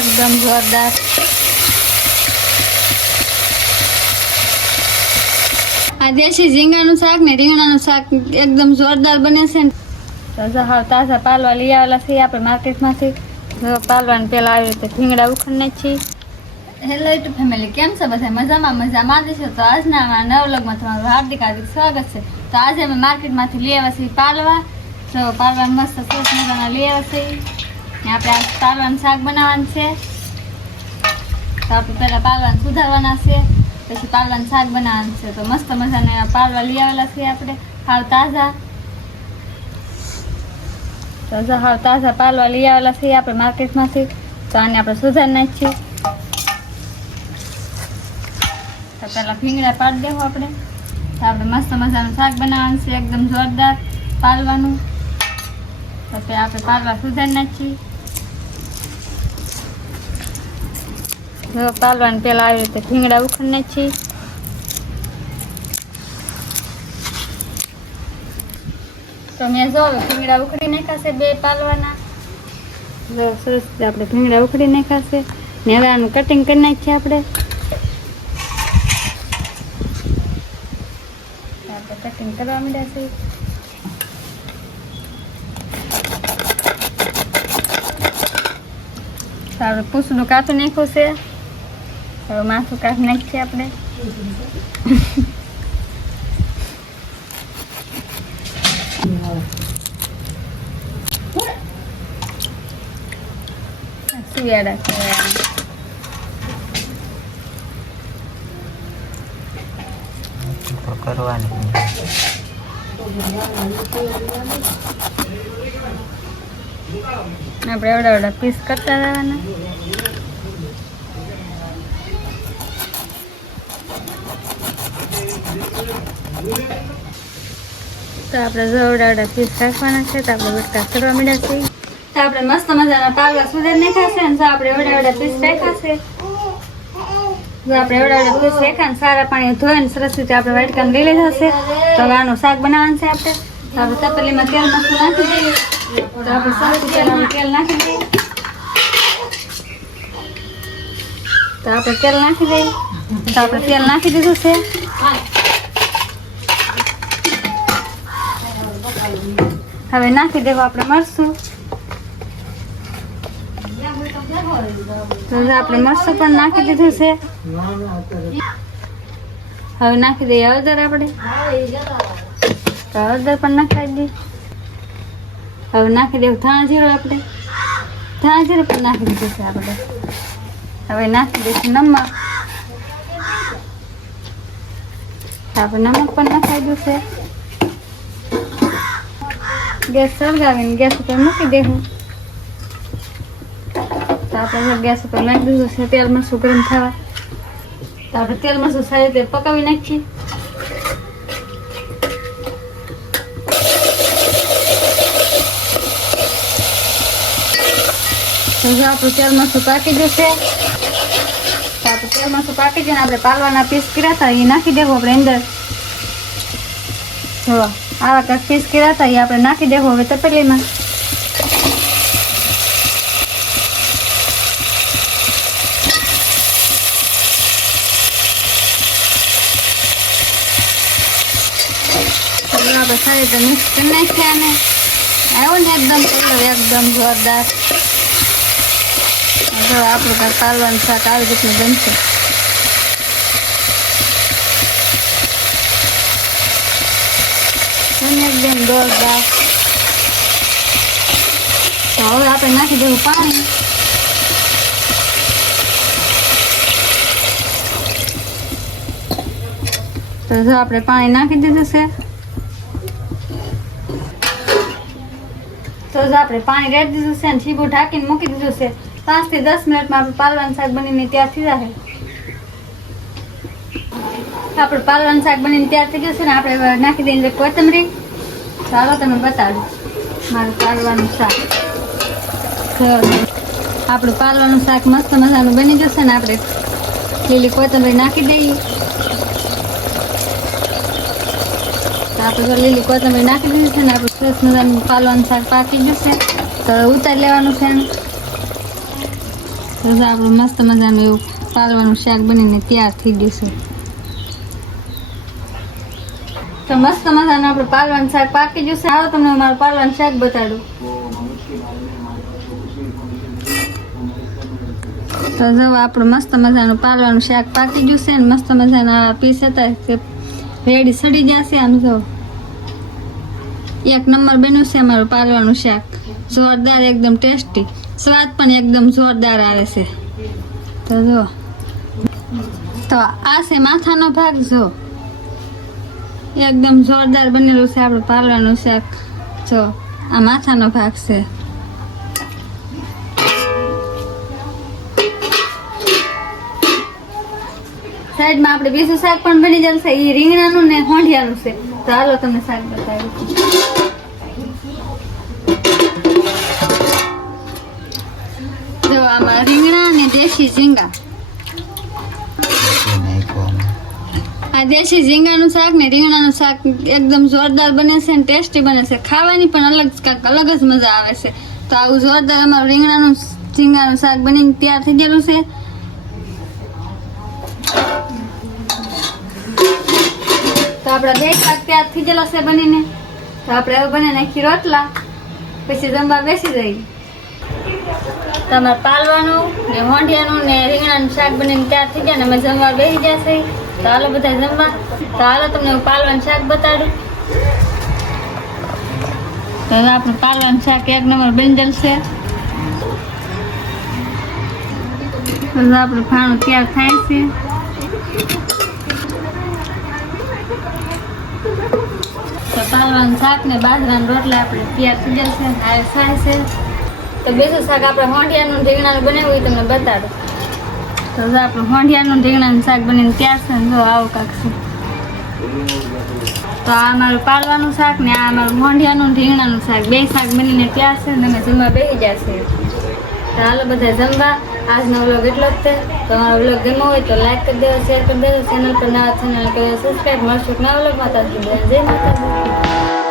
એકદમ જોરદાર। આ દેશી ઝીંગાનું શાક ને રીંગણાનું શાક એકદમ જોરદાર બને છે। તો હાવ તાજા પાલવા લઈ આવેલા છીએ આપણે માર્કેટમાંથી। પાલવાને પેલા આવી રીતે ભીંગડા ઉખડીને છીએ। હેલો યુટ્યુબ ફેમિલી, કેમ છો બધા? મજામાં દેશો। તો આજના અમારા નવા વ્લોગમાં તમારું હાર્દિક સ્વાગત છે। તો આજે અમે માર્કેટમાંથી લઈ આવ્યા છીએ પાલવા। તો પાલવા મસ્ત સરસ મજાના લઈ આવ્યા છીએ ને આપણે આ પાલવાનું શાક બનાવવાનું છે। તો આપણે પહેલાં પાલવાને સુધારવાના છે, પછી પાલવાનું શાક બનાવવાનું છે। તો મસ્ત મજાના પાલવા લઈ આવેલા છીએ આપણે હાવ તાજા। તો હાવ તાજા પાલવા લઈ આવેલા છીએ આપણે માર્કેટમાંથી। તો આને આપણે સુધારી નાખીએ। તો પહેલાં ભીંગડા પાડી દેવું આપણે। તો આપણે મસ્ત મજાનું શાક બનાવવાનું છે એકદમ જોરદાર પાલવાનું। તો આપણે પાલવા સુધારી નાખીએ। જો પાલવાને પહેલાં આવી રીતે ભીંગડા ઉખડી નાખીએ। તો મેં જો ભીંગડા ઉખડી નાખ્યા છે બે પાલવાના। જો સરસ આપણે ભીંગડા ઉખડી નાખ્યા છે ને હવે આનું કટિંગ કરી નાખીએ આપણે। કટિંગ કરવા માંડ્યા છે। આપણે પૂછડું કાઢી નાખ્યું છે। હવે માથું કાઢી નાખીએ આપણે। સુયાડા કરવાની આપણે એવડા પીસ કરતા રહેવાના। તો આપણે જો એવડા પીસ રાખવાના છે। તો આપણે બટકા કરવા માંડ્યા છીએ। તો આપણે મસ્ત મજાના પાલવા સુધારી નાખ્યા છે ને જો આપણે એવડા પીસ રાખ્યા છે। જો આપણે એવડા પીસ રાખ્યા ને સારા પાણી ધોઈને સરસ રીતે આપણે વાટકાને લઈ લીધા છે। તો હવે આનું શાક બનાવવાનું છે આપણે। તો આપણે તપેલીમાં તેલ મસ્ત નાખી દઈએ। તો આપણે સરસ રીતે તેલ નાખી દઈએ। તો આપણે તેલ નાખી દઈએ। તો આપણે તેલ નાખી દીધું છે। હવે નાખી દેવું આપણે મરચું। તો આપણે મરચું પણ નાખી દીધું છે। હવે નાખી દઈએ હળદર આપણે। તો હળદર પણ નાખી દઈએ। હવે નાખી દેવું ધાણા જીરું આપણે। ધાણા જીરું પણ નાખી દીધું છે આપણે। હવે નાખી દઈશું નમક। આપણે નમક પણ નાખી દીધું છે। ગેસ સળગાવીને ગેસ ઉપર મૂકી દેવું। તો આપણે ગેસ ઉપર નાખી દીધું છે તેલ મરચું ગરમ થવા। તો આપણે તેલ મરચું સારી રીતે પકાવી નાખીએ। તો જો આપણું તેલ મરચું પાકી જશે। તો આપણે તેલ મરચું પાકી જઈને આપણે પાલવાના પીસ કર્યા હતા એ નાખી દેવું આપણે અંદર। જો આવા કાંઈક પીસ કર્યા હતા એ આપણે નાખી દેવું હવે તપેલીમાં। આપણે સારી રીતે મિક્સ કરી નાખીએ અને આવ્યો ને એકદમ કલર એકદમ જોરદાર। જો આપણું કાંઈ પાલવાનું શાક આવી રીતનું બનશે। એકદમ જોરદાર। તો હવે આપણે નાખી દેવું પાણી। તો જો આપણે પાણી નાખી દીધું છે। તો જો આપણે પાણી રેડી દીધું છે અને છીબું ઢાંકીને મૂકી દીધું છે। 5 થી 10 મિનિટમાં આપણે પાલવાનું શાક બનીને તૈયાર થઈ જશે। આપણે પાલવાનું શાક બનીને તૈયાર થઈ ગયું છે ને આપણે નાખી દઈએ કોથમરી। ચાલો તમે બતાડો મારું પાલવાનું શાક। આપણું પાલવાનું શાક મસ્ત મજાનું બની જશે ને આપણે લીલી કોથમરી નાખી દઈએ। તો આપણે જો લીલી કોથમરી નાખી દીધી છે ને આપણે સરસ મજાનું પાલવાનું શાક પાકી જશે। તો ઉતારી લેવાનું છે। તો આપણું મસ્ત મજાનું એવું પાલવાનું શાક બનીને તૈયાર થઈ ગયું છે. તો મસ્ત મજાનું આપણે પાલવાનું શાક પાકી ગયું છે. આવો તમને મારું પાલવાનું શાક બતાડું. તો જો આપણું મસ્ત મજાનું પાલવાનું શાક પાકી ગયું છે ને મસ્ત મજાના પીસ હતા તે રેડી સડી જશે. આમ જો એક નંબર બન્યું છે અમારું પાલવાનું શાક. જોરદાર, એકદમ ટેસ્ટી, સ્વાદ પણ એકદમ જોરદાર આવે છે. તો જો તો આ છે માથાનો ભાગ. જો એકદમ જોરદાર બનેલું છે આપણું પાલવાનું શાક. જો આ માથાનો ભાગ છે. સાઈડમાં આપણે બીજું શાક પણ બની જશે. એ રીંગણાનું ને હોંડિયાનું છે. તો હાલો તમને શાક બતાવું. જો આમાં રીંગણા અને દેશી ઝીંગા. આ દેશી ઝીંગાનું શાક ને રીંગણાનું શાક એકદમ જોરદાર બને છે ને ટેસ્ટી બને છે. ખાવાની પણ અલગ જ મજા આવે છે. તો આવું જોરદાર અમારું રીંગણાનું ઝીંગાનું શાક બનીને તૈયાર થઈ ગયેલું છે. તો આપણા બે શાક તૈયાર થઈ ગયેલા છે બનીને. તો આપણે હવે બને નાખી રોટલા, પછી જમવા બેસી જઈએ. તમારે પાલવાનું ને હોંડિયાનું ને રીંગણાનું શાક બનીને તૈયાર થઈ ગયા ને અમે જમવા બેસી જશે. તો હાલો બધા જમવા. તો હાલો તમને હું પાલવાનું શાક બતાડું. તો હવે આપણું પાલવાનું શાક એક નંબર બની જશે. તો આપણું ખાણું તૈયાર થાય છે. તો પાલવાનું શાક ને બાજરાના રોટલા આપણે તૈયાર થઈ જશે. આ થાય છે. તો બીજું શાક આપણે હોંડિયાનું રીંગણાનું બનાવ્યું હોય તમને બતાડો. તો આપણું હોંડિયાનું રીંગણાનું શાક બનીને તૈયાર છે. જો આવું કાંક છે. તો આ અમારું પાલવાનું શાક ને આ અમારું હોંડિયાનું રીંગણાનું શાક બે શાક બનીને તૈયાર છે ને અમે જમવા બેસી જશે. તો હાલો બધા જમવા. આજનો વ્લોગ એટલો જ છે. તો અમારો વ્લોગ ગમ્યો હોય તો લાઈક કરી દેવો, શેર કરી દેવો. ચેનલ પર નવા ચેનલ કરી સબસ્ક્રાઈબ. મળશું નવા વ્લોગમાં. જય માતાજી.